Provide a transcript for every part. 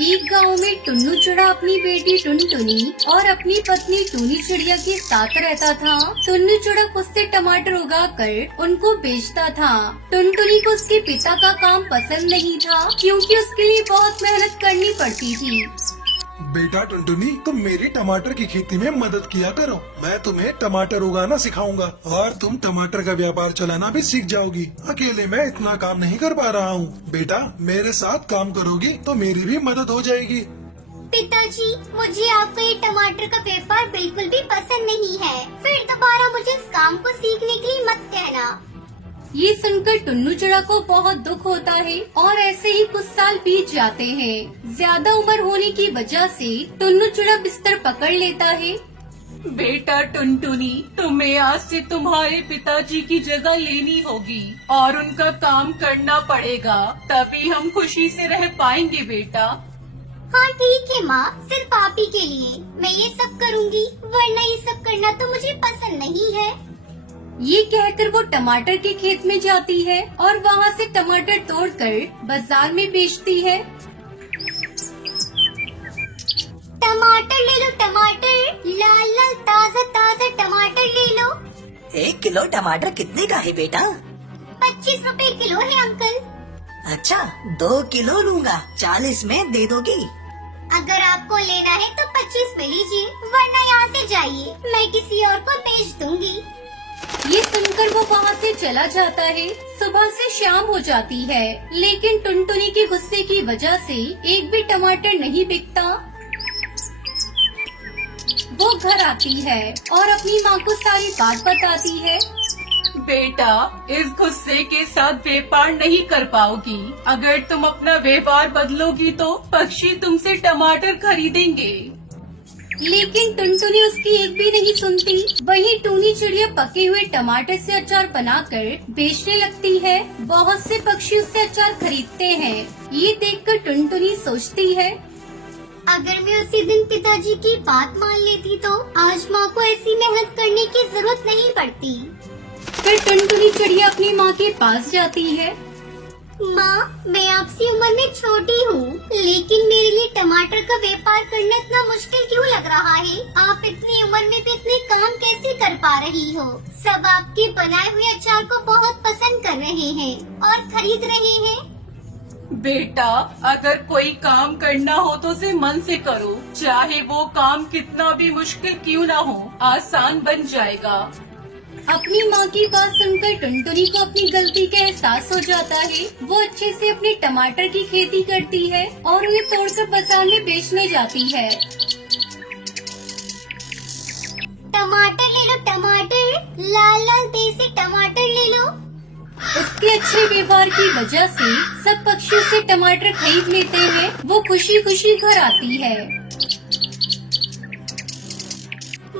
एक गांव में टुन्नू चिड़ा अपनी बेटी टुनटुनी और अपनी पत्नी टूनी चिड़िया के साथ रहता था। टुन्नू चिड़ा खुद से टमाटर उगाकर उनको बेचता था। टुनटुनी को उसके पिता का काम पसंद नहीं था, क्योंकि उसके लिए बहुत मेहनत करनी पड़ती थी। बेटा टुनटुनी, तुम मेरी टमाटर की खेती में मदद किया करो। मैं तुम्हें टमाटर उगाना सिखाऊंगा और तुम टमाटर का व्यापार चलाना भी सीख जाओगी। अकेले मैं इतना काम नहीं कर पा रहा हूँ। बेटा, मेरे साथ काम करोगी तो मेरी भी मदद हो जाएगी। पिताजी, मुझे आपका ये टमाटर का व्यापार बिल्कुल भी पसंद नहीं है। फिर दोबारा मुझे इस काम को सीखने के लिए मत कहना। ये सुनकर टुन्नू चिड़ा को बहुत दुख होता है और ऐसे ही कुछ साल बीत जाते हैं। ज्यादा उम्र होने की वजह से टुन्नू चिड़ा बिस्तर पकड़ लेता है। बेटा टुनटुनी, तुम्हें आज से तुम्हारे पिताजी की जगह लेनी होगी और उनका काम करना पड़ेगा, तभी हम खुशी से रह पाएंगे बेटा। हाँ ठीक है माँ, सिर्फ आप ही के लिए मैं ये सब करूँगी, वरना ये सब करना तो मुझे पसंद नहीं है। ये कहकर वो टमाटर के खेत में जाती है और वहाँ से टमाटर तोड़कर बाजार में बेचती है। टमाटर ले लो, टमाटर, लाल लाल ताजा ताजा टमाटर ले लो। 1 किलो टमाटर कितने का है बेटा? 25 रुपए किलो है अंकल। अच्छा, 2 किलो लूँगा, 40 में दे दोगी? अगर आपको लेना है तो 25 में लीजिए, वरना यहाँ से जाइए, मैं किसी और को बेच दूंगी। ये सुनकर वो वहाँ से चला जाता है। सुबह से शाम हो जाती है, लेकिन टुनटुनी के गुस्से की वजह से एक भी टमाटर नहीं बिकता। वो घर आती है और अपनी माँ को सारी बात बताती है। बेटा, इस गुस्से के साथ व्यापार नहीं कर पाओगी। अगर तुम अपना व्यापार बदलोगी तो पक्षी तुमसे टमाटर खरीदेंगे। लेकिन टुनटुनी उसकी एक भी नहीं सुनती। वहीं टूनी चिड़िया पके हुए टमाटर से अचार बनाकर बेचने लगती है। बहुत से पक्षी उससे अचार खरीदते हैं। ये देखकर टुनटुनी सोचती है, अगर मैं उसी दिन पिताजी की बात मान लेती तो आज माँ को ऐसी मेहनत करने की जरूरत नहीं पड़ती। फिर टुनटुनी चिड़िया अपनी माँ के पास जाती है। माँ, मैं आपसी उम्र में छोटी हूँ, लेकिन मेरे लिए टमाटर का व्यापार करना इतना मुश्किल क्यों लग रहा है? आप इतनी उम्र में भी इतने काम कैसे कर पा रही हो? सब आपके बनाए हुए अचार को बहुत पसंद कर रहे हैं और खरीद रहे हैं। बेटा, अगर कोई काम करना हो तो उसे मन से करो, चाहे वो काम कितना भी मुश्किल क्यों ना हो, आसान बन जाएगा। अपनी माँ की बात सुनकर टुनटुनी को अपनी गलती का एहसास हो जाता है। वो अच्छे से अपने टमाटर की खेती करती है और उन्हें तोड़कर बाजार में बेचने जाती है। टमाटर ले लो, टमाटर, लाल लाल देसी टमाटर ले लो। उसके अच्छे व्यवहार की वजह से सब पक्षी उससे टमाटर खरीद लेते हैं। वो खुशी खुशी घर आती है।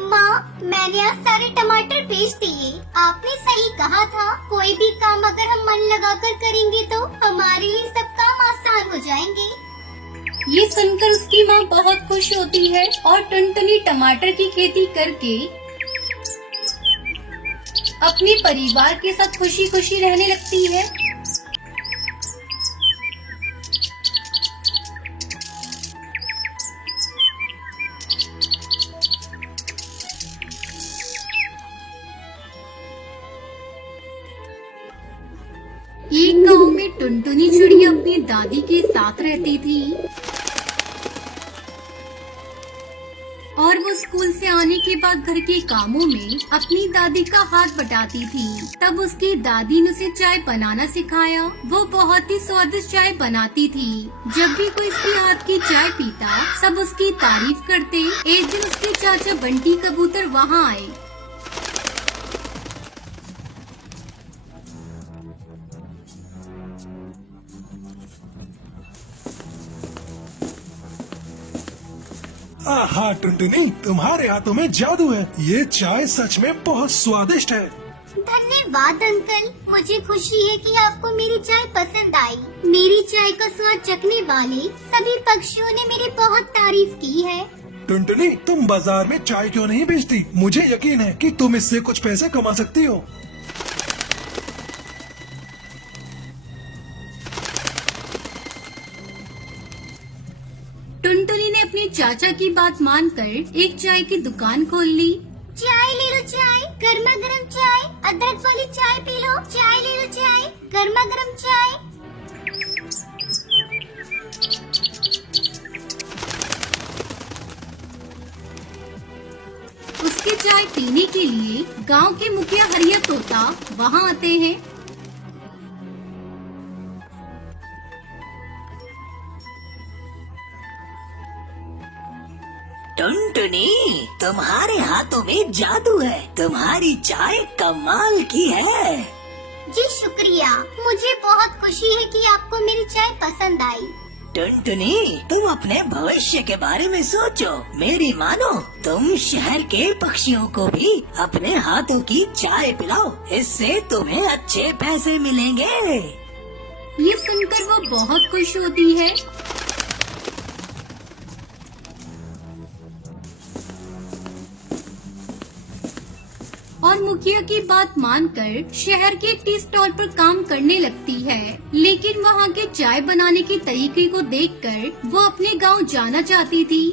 माँ, मैंने आज सारे टमाटर बेच दिए। आपने सही कहा था, कोई भी काम अगर हम मन लगाकर करेंगे तो हमारे लिए सब काम आसान हो जाएंगे। ये सुनकर उसकी माँ बहुत खुश होती है और टुनटुनी टमाटर की खेती करके अपने परिवार के साथ खुशी खुशी रहने लगती है। एक गांव में टुनटुनी चिड़िया अपनी दादी के साथ रहती थी और वो स्कूल से आने के बाद घर के कामों में अपनी दादी का हाथ बटाती थी। तब उसकी दादी ने उसे चाय बनाना सिखाया। वो बहुत ही स्वादिष्ट चाय बनाती थी। जब भी कोई इसके हाथ की चाय पीता, सब उसकी तारीफ करते। एक दिन उसके चाचा बंटी कबूतर वहाँ आए। आहा टुनटुनी, तुम्हारे हाथों में जादू है। ये चाय सच में बहुत स्वादिष्ट है। धन्यवाद अंकल, मुझे खुशी है कि आपको मेरी चाय पसंद आई। मेरी चाय का स्वाद चखने वाले सभी पक्षियों ने मेरी बहुत तारीफ की है। टुनटुनी, तुम बाजार में चाय क्यों नहीं बेचती? मुझे यकीन है कि तुम इससे कुछ पैसे कमा सकती हो। अपने चाचा की बात मानकर एक चाय की दुकान खोल ली। चाय ले लो चाय, गर्मा गर्म चाय, अदरक वाली चाय पी लो। चाय ले लो चाय, गर्मा गर्म चाय। उसके चाय पीने के लिए गांव के मुखिया हरिया तोता वहां आते हैं। टुनटुनी, तुम्हारे हाथों में जादू है। तुम्हारी चाय कमाल की है। जी शुक्रिया, मुझे बहुत खुशी है कि आपको मेरी चाय पसंद आई। टुनटुनी, तुम अपने भविष्य के बारे में सोचो। मेरी मानो, तुम शहर के पक्षियों को भी अपने हाथों की चाय पिलाओ। इससे तुम्हें अच्छे पैसे मिलेंगे। ये सुनकर वो बहुत खुश होती है। और मुखिया की बात मानकर शहर के टी स्टॉल पर काम करने लगती है। लेकिन वहाँ के चाय बनाने के तरीके को देखकर वो अपने गांव जाना चाहती थी।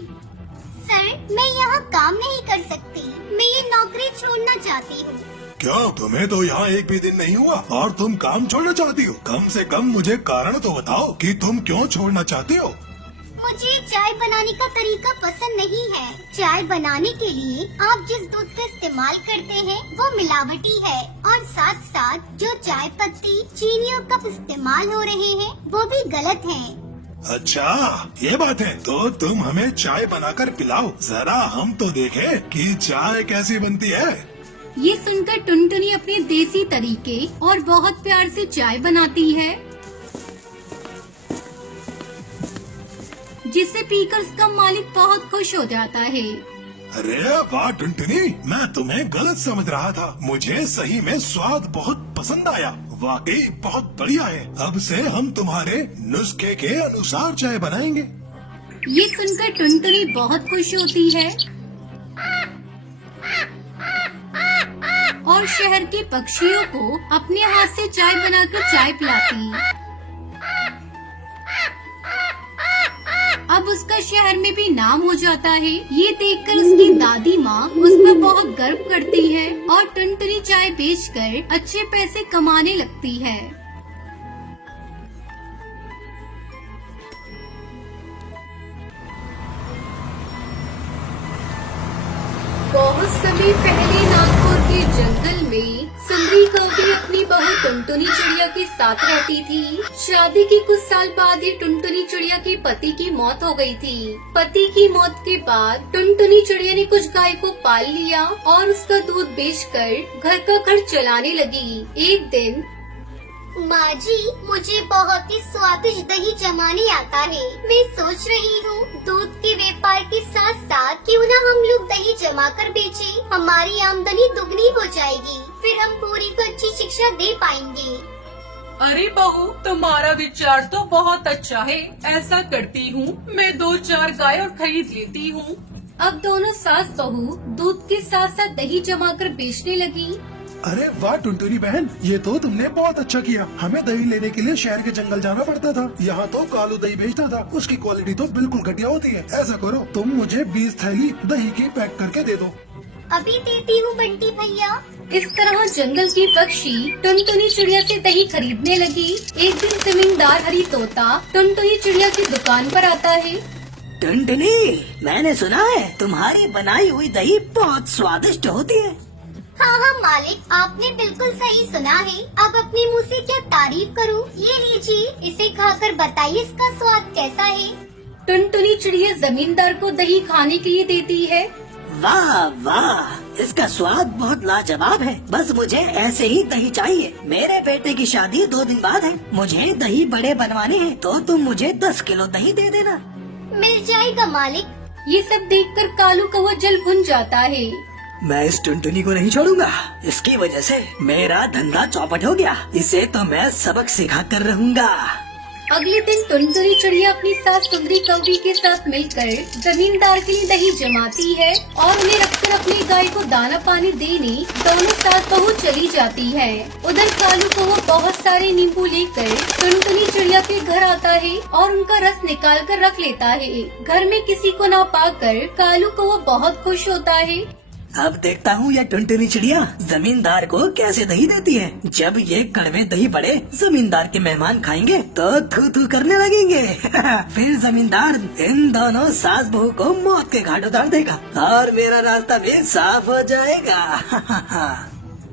सर, मैं यहाँ काम नहीं कर सकती। मैं ये नौकरी छोड़ना चाहती हूँ। क्या तुम्हें तो यहाँ एक भी दिन नहीं हुआ और तुम काम छोड़ना चाहती हो? कम से कम मुझे कारण तो बताओ कि तुम क्यों छोड़ना चाहती हो? मुझे चाय बनाने का तरीका पसंद नहीं है। चाय बनाने के लिए आप जिस दूध का इस्तेमाल करते हैं वो मिलावटी है, और साथ साथ जो चाय पत्ती, चीनी और कप इस्तेमाल हो रहे हैं वो भी गलत हैं। अच्छा, ये बात है। तो तुम हमें चाय बनाकर पिलाओ, जरा हम तो देखें कि चाय कैसी बनती है। ये सुनकर टुनटुनी अपने देसी तरीके और बहुत प्यार से चाय बनाती है, जिसे पीकर उसका मालिक बहुत खुश हो जाता है। अरे वाह टुनटुनी, मैं तुम्हें गलत समझ रहा था। मुझे सही में स्वाद बहुत पसंद आया। वाकई बहुत बढ़िया है। अब से हम तुम्हारे नुस्खे के अनुसार चाय बनाएंगे। ये सुनकर टुनटुनी बहुत खुश होती है और शहर के पक्षियों को अपने हाथ से चाय बनाकर चाय पिलाती। अब उसका शहर में भी नाम हो जाता है। ये देखकर उसकी दादी माँ उस पर बहुत गर्व करती है और टुनटुनी चाय बेचकर अच्छे पैसे कमाने लगती है। बहुत समय पहले नागपुर के जंगल में सुंदरी कौवी अपनी बहू टुनटुनी चिड़िया के साथ रहती थी। शादी के कुछ साल बाद ही टुनटुनी चिड़िया के पति की मौत हो गई थी। पति की मौत के बाद टुनटुनी चिड़िया ने कुछ गाय को पाल लिया और उसका दूध बेचकर घर का खर्च चलाने लगी। एक दिन, माँ जी, मुझे बहुत ही स्वादिष्ट दही जमाने आता है। मैं सोच रही हूँ दूध के व्यापार के साथ साथ क्यों न हम लोग दही जमा कर बेचें। हमारी आमदनी दुगनी हो जाएगी, फिर हम पूरी को अच्छी शिक्षा दे पाएंगे। अरे बहू, तुम्हारा विचार तो बहुत अच्छा है। ऐसा करती हूँ, मैं 2-4 गाय और खरीद लेती हूँ। अब दोनों सास बहू दूध के साथ साथ दही जमाकर बेचने लगी। अरे वाह टुनटुनी बहन, ये तो तुमने बहुत अच्छा किया। हमें दही लेने के लिए शहर के जंगल जाना पड़ता था। यहाँ तो कालू दही बेचता था, उसकी क्वालिटी तो बिल्कुल घटिया होती है। ऐसा करो, तुम मुझे 20 थैली दही की पैक करके दे दो। अभी देती हूँ बंटी भैया। इस तरह जंगल की पक्षी टुनटुनी चिड़िया से दही खरीदने लगी। एक दिन जमींदार हरी तोता टुनटुनी चिड़िया की दुकान पर आता है। टुनटुनी, मैंने सुना है तुम्हारी बनाई हुई दही बहुत स्वादिष्ट होती है। हाँ हाँ मालिक, आपने बिल्कुल सही सुना है। अब अपने मुंह से क्या तारीफ करूँ। ये लीजिए, इसे खाकर बताइए इसका स्वाद कैसा है। टुनटुनी चिड़िया जमींदार को दही खाने के लिए देती है। वाह वाह, इसका स्वाद बहुत लाजवाब है। बस मुझे ऐसे ही दही चाहिए। मेरे बेटे की शादी 2 दिन बाद है। मुझे दही बड़े बनवाने हैं, तो तुम मुझे 10 किलो दही दे देना। मिल जाएगा मालिक। ये सब देखकर कालू कौवा जल भुन जाता है। मैं इस टुनटुनी को नहीं छोड़ूंगा। इसकी वजह से मेरा धंधा चौपट हो गया। इसे तो मैं सबक सिखा कर रहूंगा। अगले दिन टुनटुनी चिड़िया अपनी सास सुंदरी कौवी के साथ मिलकर जमींदार के लिए दही जमाती है और उन्हें रखकर अपनी गाय को दाना पानी देने दोनों सास बहू चली जाती है। उधर कालू कौवा बहुत सारे नींबू लेकर टुनटुनी चिड़िया के घर आता है और उनका रस निकाल कर रख लेता है। घर में किसी को ना पाकर कालू कौवा बहुत खुश होता है। अब देखता हूँ यह टुनटुनी चिड़िया जमींदार को कैसे दही देती है। जब ये कड़वे दही बड़े जमींदार के मेहमान खाएंगे तो थू थू करने लगेंगे। फिर जमींदार इन दोनों सास बहू को मौत के घाट उतार देगा और मेरा रास्ता भी साफ हो जाएगा।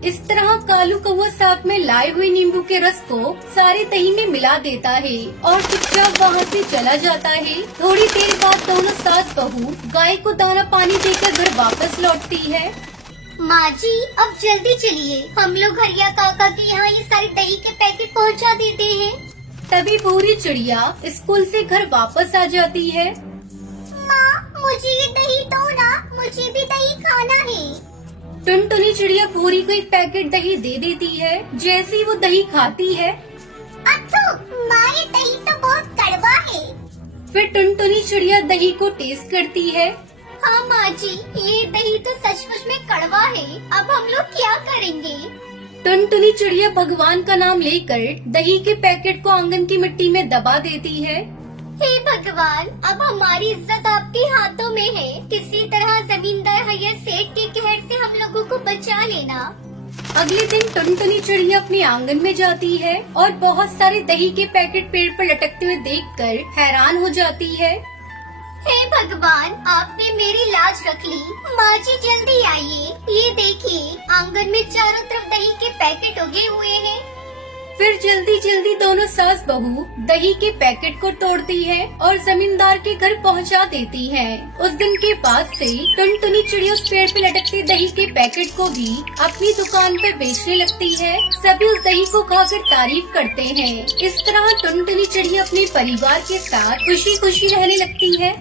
इस तरह कालू कौवा साथ में लाए हुए नींबू के रस को सारे दही में मिला देता है और चुपचाप वहाँ से चला जाता है। थोड़ी देर बाद दोनों सास बहू गाय को दाना पानी देकर घर वापस लौटती है। माँ जी अब जल्दी चलिए, हम लोग हरिया काका के यहाँ ये सारे दही के पैकेट पहुँचा देते हैं। तभी भूरी चिड़िया स्कूल से घर वापस आ जाती है। माँ मुझे ये दही दो ना, मुझे भी दही खाना है। टुनटुनी चिड़िया भूरी को एक पैकेट दही दे देती है। जैसे ही वो दही खाती है अथु, माँ ये दही तो बहुत कड़वा है। फिर टुनटुनी चिड़िया दही को टेस्ट करती है। हाँ माँ जी, ये दही तो सचमुच में कड़वा है। अब हम लोग क्या करेंगे? टुनटुनी चिड़िया भगवान का नाम लेकर दही के पैकेट को आंगन की मिट्टी में दबा देती है। हे भगवान, अब हमारी इज्जत आपके हाथों में है। किसी तरह जमींदार भैया सेठ के कहर से हम लोगों को बचा लेना। अगले दिन टुनटुनी चिड़िया अपने आंगन में जाती है और बहुत सारे दही के पैकेट पेड़ पर लटकते हुए देखकर हैरान हो जाती है। हे भगवान, आपने मेरी लाज रख ली। माँ जी जल्दी आइए, ये देखिए आंगन में चारों तरफ दही के पैकेट उगे हुए हैं। फिर जल्दी जल्दी दोनों सास बहू दही के पैकेट को तोड़ती है और जमींदार के घर पहुंचा देती है। उस दिन के बाद से टुनटुनी चिड़िया उस पेड़ पे लटकते दही के पैकेट को भी अपनी दुकान पे बेचने लगती है। सभी उस दही को खाकर तारीफ करते हैं। इस तरह टुनटुनी चिड़िया अपने परिवार के साथ खुशी खुशी रहने लगती है।